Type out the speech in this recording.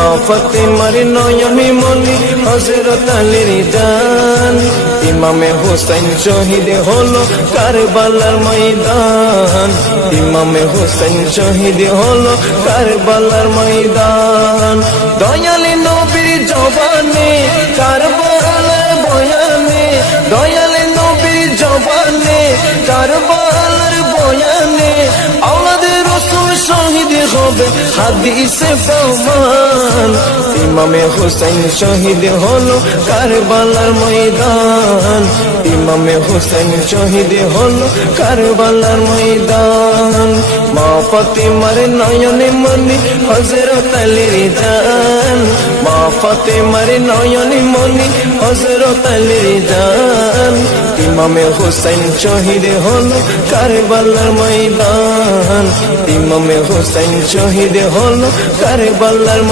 মা ফাতেমার নয়নে মনি হযরত আলীর জান। ইমামে হোসেন শহীদ হলো কারবালার ময়দান, ইমামে হোসেন শহীদ হলো কারবালার ময়দান। দয়ালে নবীর জবানে কারবালার বয়ানে, দয়ালে নবীর জবানে কারবালার বয়ানে, আওলাদে রাসূল শহীদ হবে হাদিসে প্রমাণ। ইমামে হোসেন শহীদ হলো কারবালার ময়দান, ইমামে হোসেন শহীদ হলো কারবালার ময়দান। মা ফাতেমার নয়নে মনি হযরত আলীর জান, মা ফাতেমার নয়নে মনি হযরত আলীর জান। ইমামে হোসেন শহীদ হলো কারবালার ময়দান, ইমামে হোসেন শহীদ হলো কারবালার